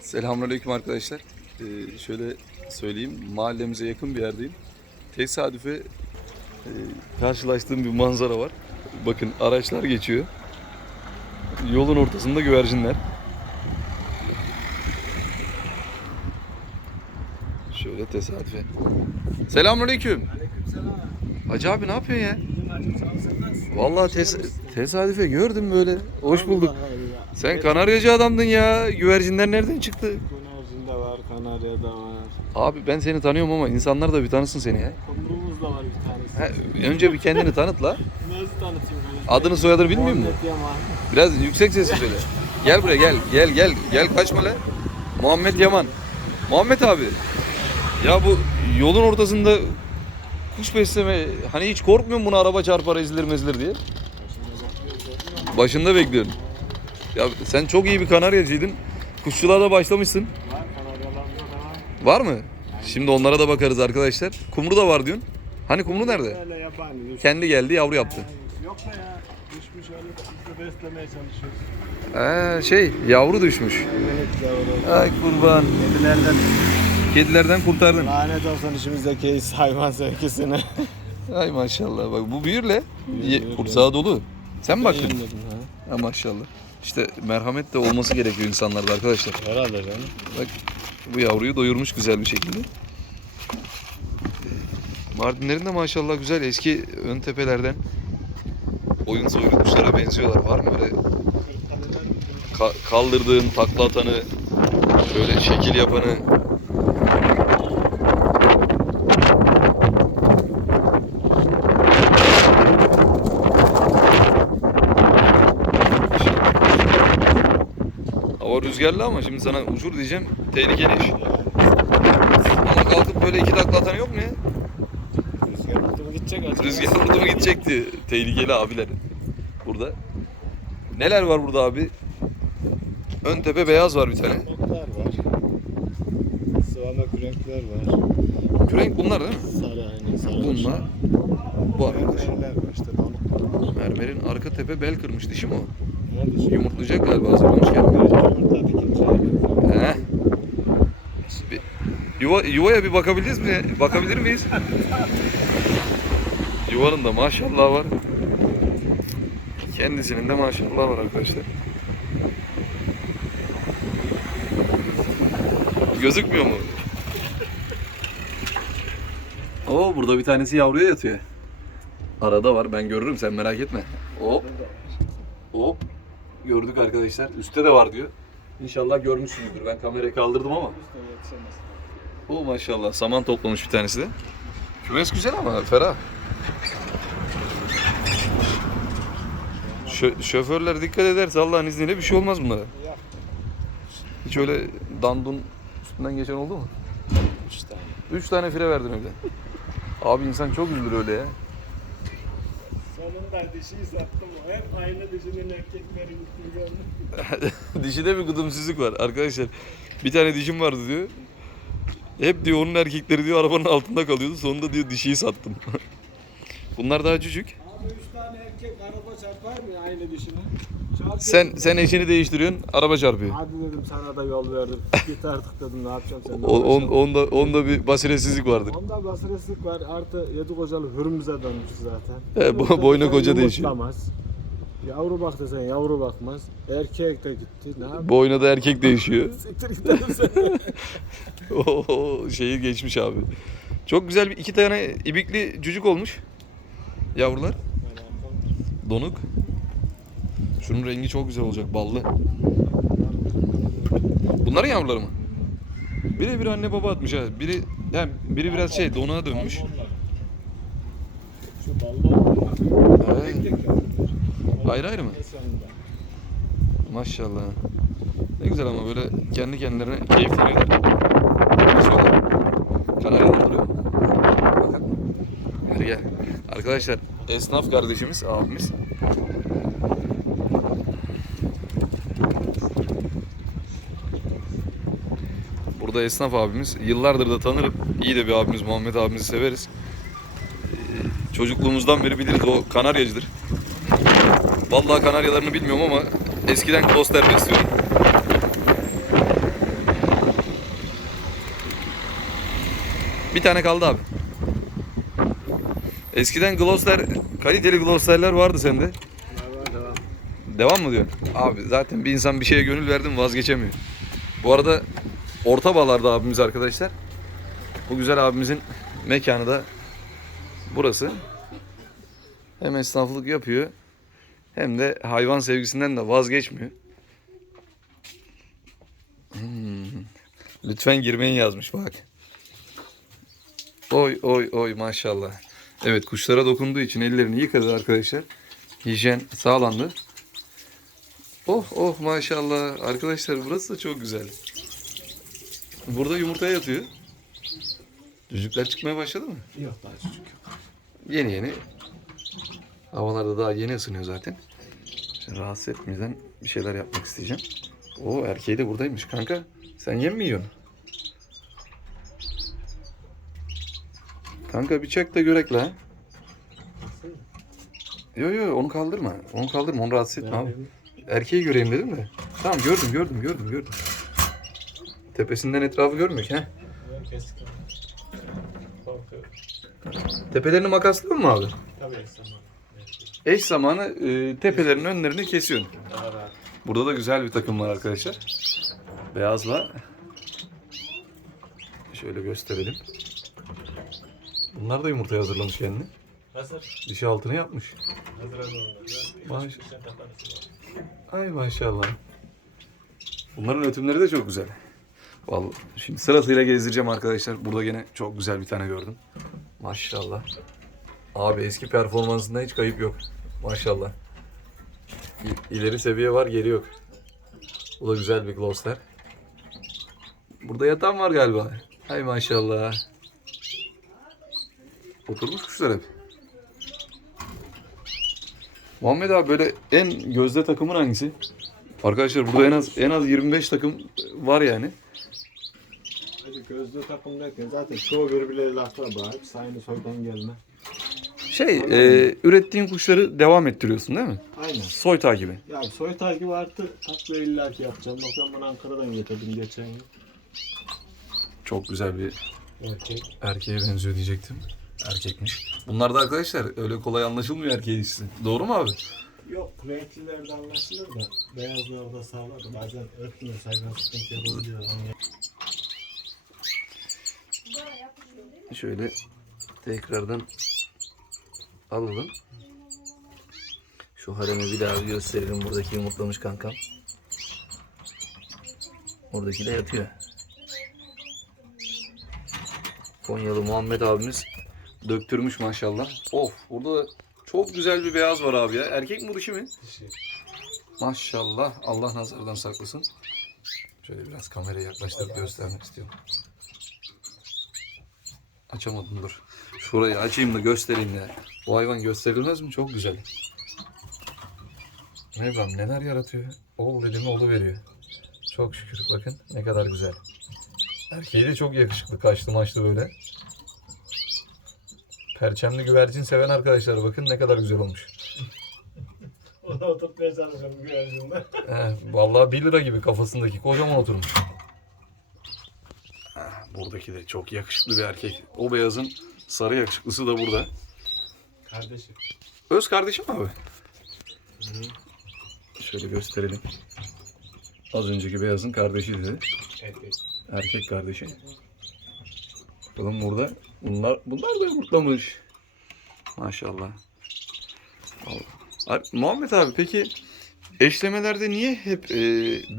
Selamünaleyküm arkadaşlar. Ee, şöyle söyleyeyim, mahallemize yakın bir yerdeyim. Tesadüfe e, karşılaştığım bir manzara var. Bakın araçlar geçiyor. Yolun ortasında güvercinler. Şöyle tesadüfe. Selamünaleyküm. Aleykümselam. Hacı abi ne yapıyorsun ya? Vallahi tes- tesadüfe gördüm böyle. Hoş bulduk. Sen Kanaryacı adamdın ya. Güvercinler nereden çıktı? Güvercin de var, Kanarya'da var. Abi ben seni tanıyorum ama insanlar da bir tanısın seni ya. Kumrumuz da var bir tanesi. Ha, önce bir kendini tanıt la. Nasıl tanıtayım kardeşim? Adını soyadını bilmiyor musun? Muhammed Yaman. Biraz yüksek sesle söyle. Gel buraya gel. Gel gel. Gel kaçma la. Muhammed Yaman. Muhammed abi. Ya bu yolun ortasında kuş besleme hani hiç korkmuyor musun buna araba çarpar ezilir mezilir diye? Başında bekliyorum. Ya sen çok iyi bir kanaryacıydın. Kuşçuluğa da başlamışsın. Var, Kanaryalarımızda da var. Var mı? Şimdi onlara da bakarız arkadaşlar. Kumru da var diyorsun. Hani kumru nerede? Öyle yabani. Düş- Kendi geldi yavru yaptı. Yok da ya. Düşmüş öyle biz de beslemeye çalışıyoruz. Ee, şey yavru düşmüş. Evet yavrum. Ay kurban. Kedilerden Kedilerden kurtardın. lanet olsun işimizdeki hayvan sevgisine. Ay maşallah bak bu büyürle Büyür, büyür. kursağı dolu. Sen mi baktın? Ha maşallah. İşte merhamet de olması gerekiyor insanlarda arkadaşlar. Herhalde canım. Bak bu yavruyu doyurmuş güzel bir şekilde. Mardinlerin de maşallah güzel eski ön tepelerden oyun soylu kuşlara benziyorlar. Var mı böyle ka- kaldırdığın, takla atanı, şöyle şekil yapanı? Hava rüzgarlı ama şimdi sana uçur diyeceğim. Tehlikeli iş. Ama kalkıp böyle iki takla atan yok mu ya? Rüzgar vurdu mu gidecek acaba? Rüzgar vurdu mu gidecekti. Tehlikeli abiler. Burada. Neler var burada abi? Ön tepe beyaz var bir tane. Renkler var. Sıvama kürenkler var. Kürenk bunlar değil mi? Sarı aynı sarı. Bunlar. Bu arkadaş. Mermerler var işte balık var. Mermerin arka tepe bel kırmış dişi mi o? Şu? Yumurtlayacak galiba hazırlamış kendini. Yumurta dikince He. Bir- Yuva, yuvaya bir bakabiliriz mi? Bakabilir miyiz? Yuvanın da maşallah var. Kendisinin de maşallah var arkadaşlar. Gözükmüyor mu? Oo burada bir tanesi yavruya yatıyor. Arada var ben görürüm sen merak etme. Hop hop gördük arkadaşlar. Üstte de var diyor. İnşallah görmüşsünüzdür. Ben kamerayı kaldırdım ama. O maşallah saman toplamış bir tanesi de. Kümes güzel ama ferah. Şö- şoförler dikkat ederse Allah'ın izniyle bir şey olmaz bunlara. Hiç öyle dandun üstünden geçen oldu mu? Üç tane. Üç tane fire verdin öyle. Abi insan çok üzülür öyle ya. Sonunda dişiyi sattım. Hep aynı dişinin erkekleri gitti gördüm. Dişide bir gıdımsızlık var arkadaşlar. Bir tane dişim vardı diyor. Hep diyor onun erkekleri diyor arabanın altında kalıyordu. Sonunda diyor dişiyi sattım. Bunlar daha küçük. Abi üç tane erkek araba çarpar mı aynı dişine? Sen sen eşini değiştiriyorsun, araba çarpıyor. Hadi dedim sana da yol verdim. Git artık dedim ne yapacağım seninle. O, on, onda, onda bir basiretsizlik vardır. Onda basiretlik var artı yedi kocalı hürmüze dönmüş zaten. He, bo- desen koca değişiyor. Yavru bak desen yavru bakmaz. Erkek de gitti. Ne yapayım? Boyuna da erkek değişiyor. Siktir sen. o şeyi geçmiş abi. Çok güzel bir iki tane ibikli cücük olmuş. Yavrular. Donuk. Şunun rengi çok güzel olacak ballı. Bunların yavruları mı? Biri bir anne baba atmış ha. Biri yani biri biraz şey donuğa dönmüş. Yavrular. Ayrı ayrı mı? Maşallah. Ne güzel ama böyle kendi kendilerine keyifleniyorlar. Basıyorlar. Kanaryalar duruyor. Bakın. Hadi gel. Arkadaşlar esnaf kardeşimiz, abimiz. Burada esnaf abimiz. Yıllardır da tanırım. İyi de bir abimiz Muhammed abimizi severiz. Ee, çocukluğumuzdan beri biliriz o Kanaryacıdır. Vallahi Kanaryalarını bilmiyorum ama eskiden Kloster besliyorum. Bir tane kaldı abi. Eskiden Gloster, kaliteli Glosterler vardı sende. Var, devam. Devam mı diyor? Abi zaten bir insan bir şeye gönül verdi vazgeçemiyor. Bu arada orta bağlarda abimiz arkadaşlar. Bu güzel abimizin mekanı da burası. Hem esnaflık yapıyor hem de hayvan sevgisinden de vazgeçmiyor. Hmm. Lütfen girmeyin yazmış bak. Oy oy oy maşallah. Evet kuşlara dokunduğu için ellerini yıkadı arkadaşlar. Hijyen sağlandı. Oh oh maşallah. Arkadaşlar burası da çok güzel. Burada yumurtaya yatıyor. Cücükler çıkmaya başladı mı? Yok daha çocuk yok. Yeni yeni. Havalarda daha yeni ısınıyor zaten. Şimdi rahatsız etmeden bir şeyler yapmak isteyeceğim. O erkeği de buradaymış kanka. Sen yem mi yiyorsun? Kanka bir çek de görek la. Yo yo onu kaldırma. Onu kaldırma onu rahatsız etme abi. Erkeği göreyim dedim de. Tamam gördüm gördüm gördüm gördüm. Tepesinden etrafı görmüyor. Kestik. Korkuyorum. Tepelerini makaslıyor mu abi? Tabii zaman. Eş zamanı e, tepelerin önlerini kesiyorsun. Burada da güzel bir takım var arkadaşlar. Beyazla. Şöyle gösterelim. Bunlar da yumurtaya hazırlamış kendini. Hazır. Dişi altını yapmış. Hazır. Maş- Ay maşallah. Bunların ötümleri de çok güzel. Vallahi şimdi sırasıyla gezdireceğim arkadaşlar. Burada gene çok güzel bir tane gördüm. Maşallah. Abi eski performansında hiç kayıp yok. Maşallah. İ- İleri seviye var, geri yok. Bu da güzel bir Gloster. Burada yatan var galiba. Hay maşallah. Oturmuş kuşlar hep. Muhammed abi böyle en gözde takımın hangisi? Arkadaşlar burada en az en az 25 takım var yani. Hadi gözlü takım derken zaten çoğu birbirleriyle akraba. Hepsi aynı soydan gelme. Şey, e, ürettiğin kuşları devam ettiriyorsun değil mi? Aynen. Soy takibi. Ya soy takibi artı takviye illaki yapacağım. Bak ben bunu Ankara'dan getirdim geçen yıl. Çok güzel bir Erkek. erkeğe benziyor diyecektim. Erkekmiş. Bunlar da arkadaşlar öyle kolay anlaşılmıyor erkeği dişisi. Doğru mu abi? Yok renklilerde anlaşılır da beyazlarda sağlar. Bazen örtmüyor sayfa sıkıntı yapabiliyor. Hani Şöyle tekrardan alalım. Şu haremi bir daha bir gösterelim. Buradaki yumurtlamış kankam. Oradaki de yatıyor. Konyalı Muhammed abimiz döktürmüş maşallah. Of burada çok güzel bir beyaz var abi ya. Erkek mi bu dişi mi? dişi. Maşallah Allah nazardan saklasın. Şöyle biraz kameraya yaklaştırıp göstermek istiyorum. Açamadım dur. Şurayı açayım da göstereyim ya. Bu hayvan gösterilmez mi? Çok güzel. Ben neler yaratıyor. Ol dedi mi olu veriyor. Çok şükür bakın ne kadar güzel. Erkeği de çok yakışıklı kaçtı maçlı böyle. Perçemli güvercin seven arkadaşlar bakın ne kadar güzel olmuş. Ona oturtmaya çalışıyorum güvercinler. He, vallahi 1 lira gibi kafasındaki kocaman oturmuş. Buradaki de çok yakışıklı bir erkek. O beyazın sarı yakışıklısı da burada. Kardeşim. Öz kardeşim abi. Şöyle gösterelim. Az önceki beyazın kardeşi dedi. Erkek. Erkek kardeşi. Bakalım burada. Bunlar bunlar da yumurtlamış. Maşallah. Allah. Abi, Muhammed abi peki eşlemelerde niye hep e,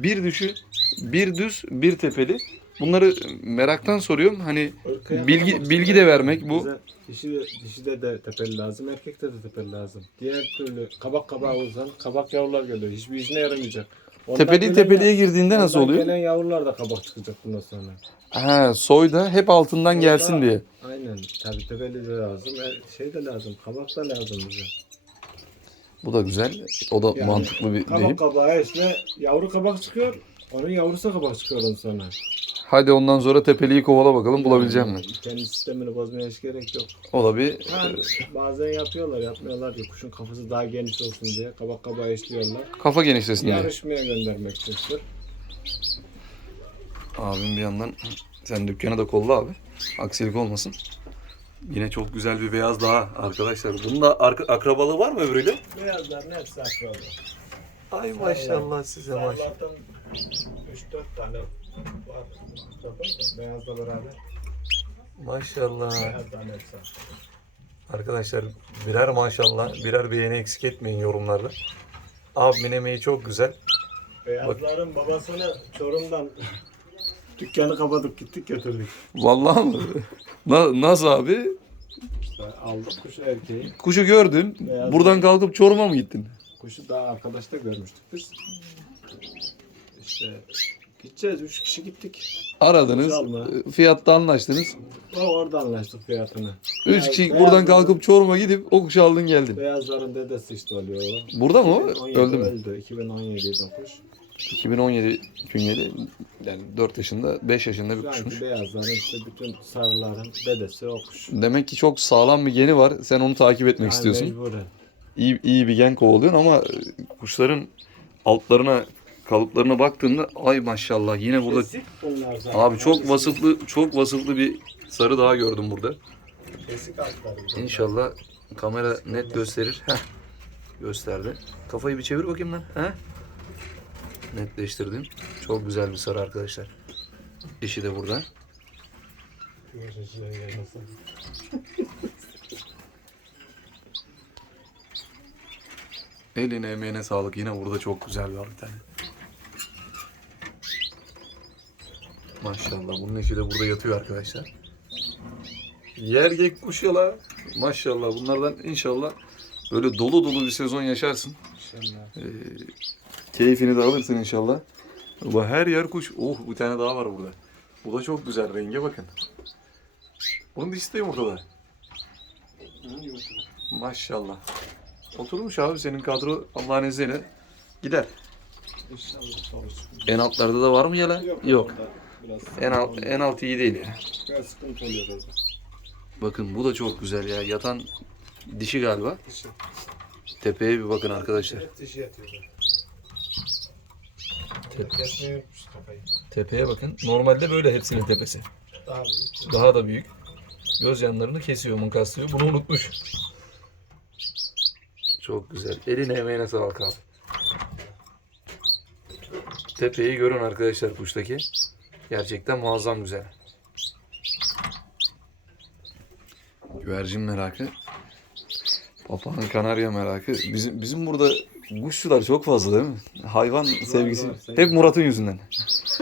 bir düşü, bir düz, bir tepeli? Bunları meraktan soruyorum. Hani Irkaya Bilgi- bakmak bilgi de vermek bu. Bize Dişi, de, dişi de, de tepeli lazım, erkekte de tepeli lazım. Diğer türlü kabak kabağı olsan kabak yavrular geliyor. Hiçbir işine yaramayacak. Ondan tepeli gelen tepeliğe ya- girdiğinde nasıl ondan oluyor? gelen yavrular da kabak çıkacak bundan sonra. Ha, soyda hep altından gelsin diye. Aynen. Tabii tepeli de lazım. er- Şey de lazım. Kabak da lazım bize. Bu da güzel. O da Yani mantıklı bir Kabak deyim. kabağı işte yavru kabak çıkıyor. Onun yavrusu kabak çıkıyor ondan sonra. Hadi ondan sonra tepeliği kovala bakalım bulabileceğim mi? Kendi sistemini bozmaya hiç gerek yok. O da bir Ha, bazen yapıyorlar, yapmıyorlar diye kuşun kafası daha geniş olsun diye kabak kabağı işliyorlar. kafa genişlesin diye. Yarışmaya göndermek için sırf. Abim bir yandan sen dükkanı da kolla abi. Aksilik olmasın. Yine çok güzel bir beyaz daha arkadaşlar. Bunun da arka- akrabalığı var mı öbürüyle? Beyazların hepsi akrabalı. Ay maşallah size maşallah. Sarılardan 3-4 tane Beyazla beraber. Maşallah. Arkadaşlar birer maşallah, birer beğeni eksik etmeyin yorumlarda. Abimin emeği çok güzel. Beyazların babasını Çorum'dan dükkanı kapatıp gittik götürdük. Vallahi mı? Na- nasıl abi? İşte aldık kuşu erkeği. Kuşu gördün. Beyaz. Buradan kalkıp Çorum'a mı gittin? Kuşu daha arkadaşta görmüştük biz. İşte gideceğiz. Üç kişi gittik. Aradınız. Çalma. Fiyatta anlaştınız. Orada anlaştık fiyatını. Üç kişi beyaz buradan kalkıp Çorum'a gidip o kuşu aldın geldin. Beyazların dedesi işte oluyor o. Burada mı o? 2017 Öldü mü? Öldü. 2017'de kuş. 2017 2007 yani 4 yaşında 5 yaşında bir kuşmuş. beyazların işte bütün sarıların dedesi o kuş. Demek ki çok sağlam bir geni var. Sen onu takip etmek Yani istiyorsun. Mecburen. iyi, iyi bir gen kovalıyorsun ama e, kuşların altlarına kalıplarına baktığında ay maşallah yine burada bunlar zaten. abi çok vasıflı çok vasıflı bir sarı daha gördüm burada. İnşallah kamera net gösterir. Heh. Gösterdi. Kafayı bir çevir bakayım lan. Heh. Netleştirdim. Çok güzel bir sarı arkadaşlar. Eşi de burada. Eline emeğine sağlık. Yine burada çok güzel var bir tane. Maşallah. Bunun eşi de burada yatıyor arkadaşlar. Yer gek kuş yala. Maşallah. Bunlardan inşallah böyle dolu dolu bir sezon yaşarsın. İnşallah. Ee, keyfini de alırsın inşallah. Bu her yer kuş. Oh bir tane daha var burada. Bu da çok güzel. Renge bakın. Bunun dişi de yumurtada. Maşallah. Oturmuş abi senin kadro Allah'ın izniyle gider. İnşallah. En altlarda da var mı yala? Yok. orada Biraz En alt en alt iyi değil ya. Biraz sıkıntı oluyor orada. Bakın bu da çok güzel ya. Yatan dişi galiba. Dişi. Tepeye bir bakın arkadaşlar. Hep dişi yatıyorlar. Te- Kesmeyi unutmuş kafayı. tepeye bakın. Normalde böyle hepsinin tepesi. Daha büyük. Daha da büyük. Göz yanlarını kesiyor, mınkaslıyor. Bunu unutmuş. Çok güzel. Eline emeğine sağlık abi. Tepeyi görün arkadaşlar kuştaki. Gerçekten muazzam güzel. Güvercin merakı. Papağan kanarya merakı. Bizim bizim burada kuşçular çok fazla değil mi? Hayvan sevgisi. Hep Murat'ın yüzünden.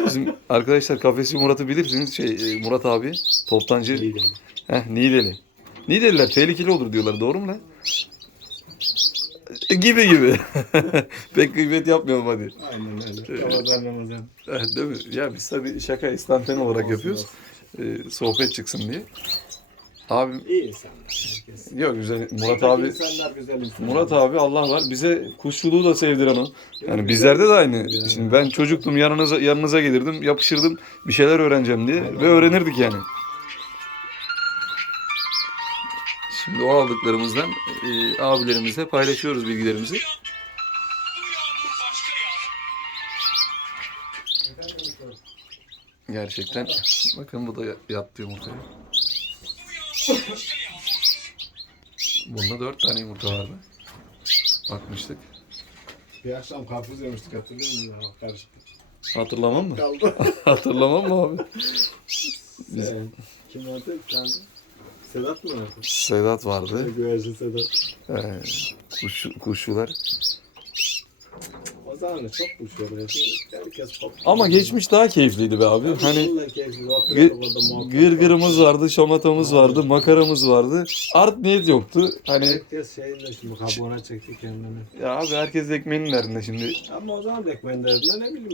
Bizim arkadaşlar kafesi Murat'ı bilirsiniz. Şey e, Murat abi toptancı. İyi değil. Heh Nideli. Nideliler tehlikeli olur diyorlar. Doğru mu lan? Gibi gibi. Pek gıybet yapmayalım hadi. Aynen öyle. Ramazan Ramazan. Eh, Değil mi? Ya biz tabii şaka istanten olarak Olsun, yapıyoruz. olsun. Ee, sohbet çıksın diye. Abim İyi insanlar. Herkes. yok güzel. Murat abi insanlar güzel insanlar. Murat abi Allah var. Bize kuşçuluğu da sevdiren o. Yani bizlerde de aynı. Yani. Şimdi ben çocuktum yanınıza yanınıza gelirdim, yapışırdım bir şeyler öğreneceğim diye ve öğrenirdik yani. Şimdi o aldıklarımızdan e, abilerimizle paylaşıyoruz bilgilerimizi. Gerçekten. Bakın bu da yattı yumurtaya. Bunda dört tane yumurta vardı. Bakmıştık. Bir akşam karpuz yemiştik hatırlıyor musun? Karışık. Hatırlamam mı? Kaldı. Hatırlamam mı abi? Biz- Ee, Kim vardı? Kendi. Sedat mı vardı? Sedat vardı. Güvercin Sedat. Ee, kuş, kuşçular. O zaman da çok. Şimdi Herkes koptu. Ama geçmiş daha keyifliydi be abi. Hani Vallahi keyifli. Oturuyorduk orada muhabbet. gırgırımız vardı, şamatamız vardı, makaramız vardı. Art niyet yoktu. Hani Herkes şeyinde şimdi kabuğuna çekti kendini. ya abi herkes ekmeğinin derdinde şimdi. Ama o zaman da ekmeğin derdine ne bileyim.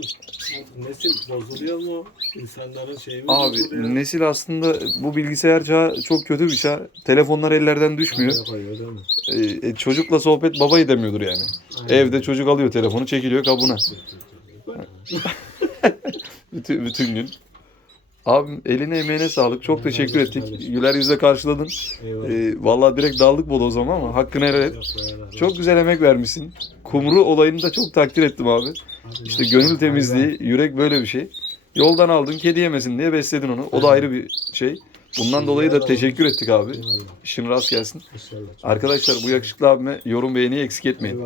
Nesil bozuluyor mu? İnsanların şeyi mi Abi bozuluyor? nesil aslında bu bilgisayar çağı çok kötü bir çağ. Telefonlar ellerden düşmüyor. Koyuyor değil mi? Ee, e, çocukla sohbet baba edemiyordur yani. Aynen. Evde çocuk alıyor telefonu çekiliyor kabına. Bütün, bütün gün. Abim eline emeğine sağlık. Çok teşekkür ettik. kardeşim. Güler yüzle karşıladın. Eyvallah. Ee, vallahi direkt daldık bodozama ama hakkını helal et. Çok güzel emek vermişsin. Kumru olayını da çok takdir ettim abi. İşte gönül temizliği, yürek böyle bir şey. Yoldan aldın kedi yemesin diye besledin onu. O da ayrı bir şey. Bundan dolayı da teşekkür ettik abi. İşin rast gelsin. Arkadaşlar bu yakışıklı abime yorum beğeni eksik etmeyin.